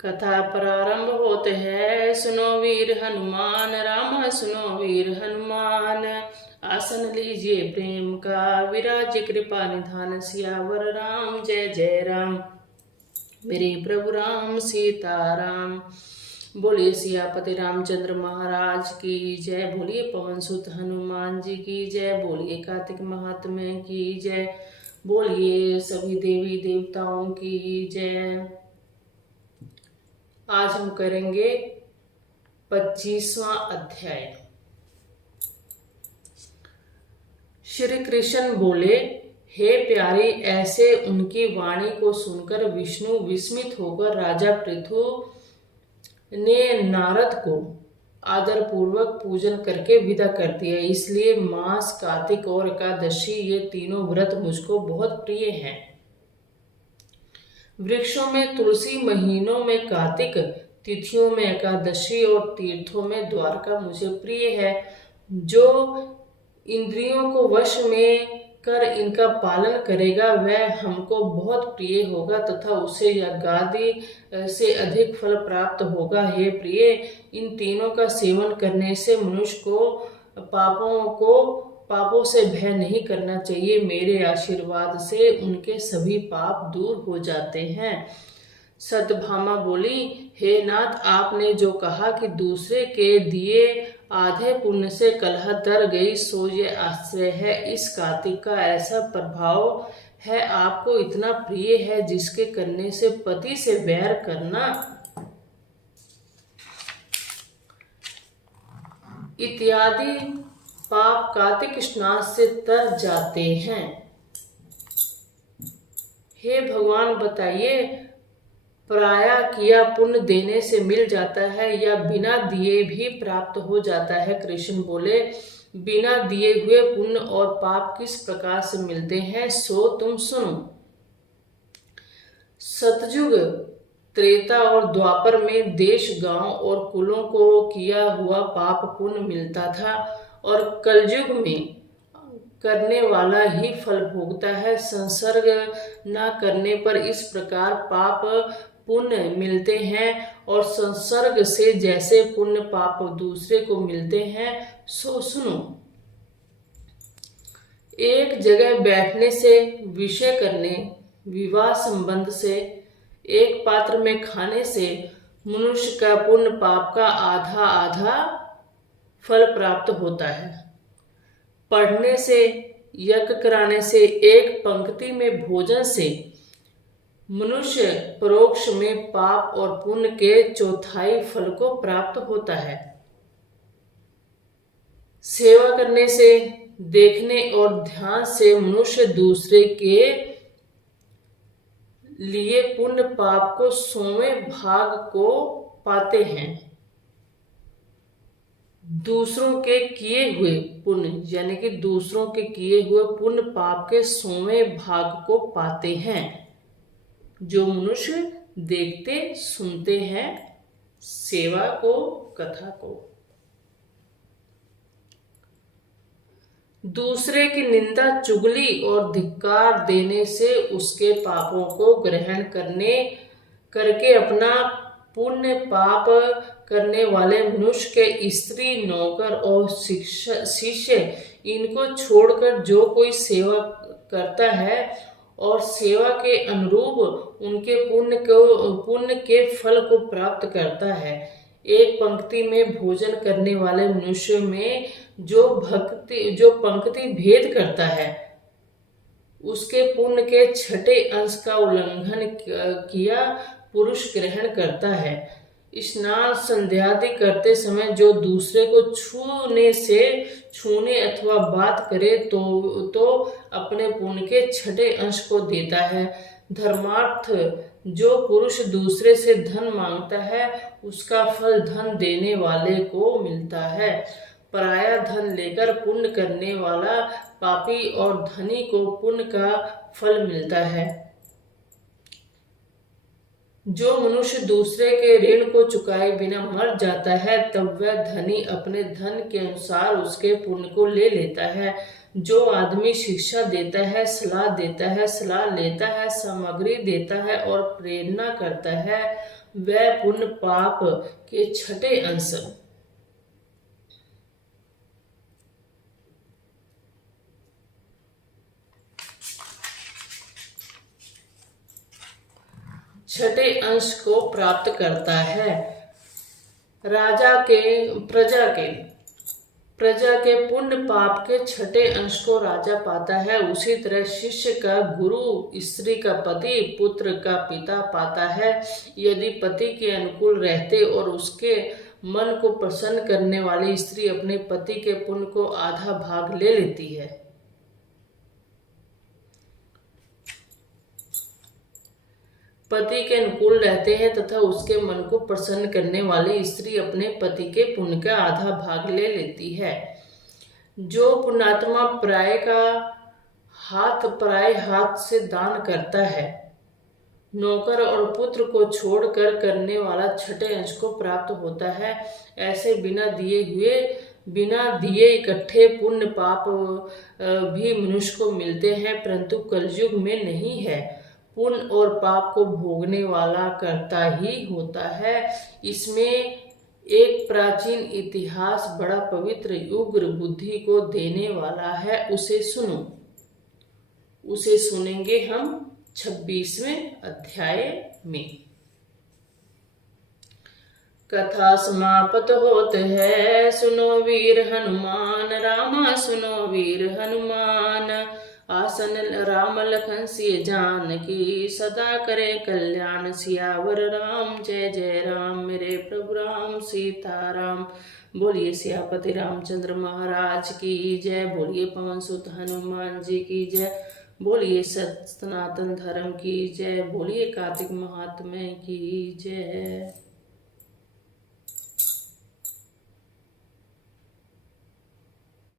कथा प्रारंभ होते है। सुनो वीर हनुमान राम, सुनो वीर हनुमान। आसन लीजिए प्रेम का, विराज कृपा निधान। सियावर राम जय जय राम, मेरे प्रभु राम सीताराम। बोलिए सियापति रामचंद्र महाराज की जय। बोलिए पवन सुत हनुमान जी की जय। बोलिए कार्तिक महात्म्य की जय। बोलिए सभी देवी देवताओं की जय। आज हम करेंगे 25वां अध्याय। श्री कृष्ण बोले, हे प्यारी, ऐसे उनकी वाणी को सुनकर विष्णु विस्मित होकर राजा पृथु ने नारद को आदर पूर्वक पूजन करके विदा कर दिया। इसलिए मास, कार्तिक और एकादशी ये तीनों व्रत मुझको बहुत प्रिय हैं। वृक्षों में तुलसी, महीनों में कार्तिक, तिथियों में एकादशी और तीर्थों में द्वारका मुझे प्रिय है। जो इंद्रियों को वश में कर इनका पालन करेगा वह हमको बहुत प्रिय होगा तथा उसे यज्ञादि से अधिक फल प्राप्त होगा। हे प्रिय, इन तीनों का सेवन करने से मनुष्य को पापों से भय नहीं करना चाहिए। मेरे आशीर्वाद से उनके सभी पाप दूर हो जाते हैं। सत्यभामा बोली, हे नाथ, आपने जो कहा कि दूसरे के दिए आधे पुण्य से कलह तर गई, सो ये आश्चर्य है। इस कार्तिक का ऐसा प्रभाव है, आपको इतना प्रिय है, जिसके करने से पति से वैर करना इत्यादि पाप कार्तिक स्नान से तर जाते हैं। हे भगवान, बताइए, पराया किया पुण्य देने से मिल जाता है या बिना दिए भी प्राप्त हो जाता है? कृष्ण बोले, बिना दिए हुए पुण्य और पाप किस प्रकार से मिलते हैं, सो तुम सुनो। सतयुग, त्रेता और द्वापर में देश, गांव और कुलों को किया हुआ पाप पुण्य मिलता था, और कलयुग में करने वाला ही फल भोगता है। संसर्ग न करने पर इस प्रकार पाप पुण्य मिलते हैं, और संसर्ग से जैसे पुण्य पाप दूसरे को मिलते हैं, सो सुनो। एक जगह बैठने से, विषय करने, विवाह संबंध से, एक पात्र में खाने से मनुष्य का पुण्य पाप का आधा आधा फल प्राप्त होता है। पढ़ने से, यज्ञ कराने से, एक पंक्ति में भोजन से मनुष्य परोक्ष में पाप और पुण्य के चौथाई फल को प्राप्त होता है। सेवा करने से, देखने और ध्यान से मनुष्य दूसरे के लिए पुण्य पाप को 100वें भाग को पाते हैं। दूसरों के किए हुए पुण्य, यानी कि दूसरों के किए हुए पुण्य पाप के 100वें भाग को पाते हैं, जो मनुष्य देखते सुनते हैं सेवा को, कथा को। दूसरे की निंदा, चुगली और धिक्कार देने से उसके पापों को ग्रहण करके अपना पुण्य पाप करने वाले मनुष्य के स्त्री, नौकर और शिष्य इनको छोड़कर जो कोई सेवा करता है और सेवा के अनुरूप उनके पुण्य के फल को प्राप्त करता है। एक पंक्ति में भोजन करने वाले मनुष्य में जो पंक्ति भेद करता है, उसके पुण्य के 6ठे अंश का उल्लंघन किया पुरुष ग्रहण करता है। स्नान संध्यादि करते समय जो दूसरे को छूने अथवा बात करे तो अपने पुण्य के 6ठे अंश को देता है। धर्मार्थ, जो पुरुष दूसरे से धन मांगता है उसका फल धन देने वाले को मिलता है। पराया धन लेकर पुण्य करने वाला पापी और धनी को पुण्य का फल मिलता है। जो मनुष्य दूसरे के ऋण को चुकाए बिना मर जाता है, तब वह धनी अपने धन के अनुसार उसके पुण्य को ले लेता है। जो आदमी शिक्षा देता है, सलाह देता है, सलाह लेता है, सामग्री देता है और प्रेरणा करता है, वह पुण्य पाप के छठे अंश को प्राप्त करता है। प्रजा के पुण्य पाप के छठे अंश को राजा पाता है। उसी तरह शिष्य का गुरु, स्त्री का पति, पुत्र का पिता पाता है। यदि पति के अनुकूल रहते और उसके मन को प्रसन्न करने वाली स्त्री अपने पति के पुण्य को आधा भाग ले लेती है। पति के अनुकूल रहते हैं तथा उसके मन को प्रसन्न करने वाली स्त्री अपने पति के पुण्य का आधा भाग ले लेती है। जो पुण्यात्मा पराये हाथ से दान करता है, नौकर और पुत्र को छोड़कर करने वाला छठे अंश को प्राप्त होता है। ऐसे बिना दिए इकट्ठे पुण्य पाप भी मनुष्य को मिलते हैं, परंतु कलयुग में नहीं है। पुण्य और पाप को भोगने वाला कर्ता ही होता है। इसमें एक प्राचीन इतिहास बड़ा पवित्र उग्र बुद्धि को देने वाला है, उसे सुनेंगे हम 26वें अध्याय में। कथा समाप्त होते है, सुनो वीर हनुमान, रामा सुनो वीर हनुमान। आसन राम लखन सिय जानकी, सदा करे कल्याण सियावर राम। जय जय राम मेरे प्रभु राम सीताराम। बोलिए सियापति रामचंद्र महाराज की जय। बोलिए पवन सुत हनुमान जी की जय। बोलिए सनातन धर्म की जय। बोलिए कार्तिक महात्म्य की जय।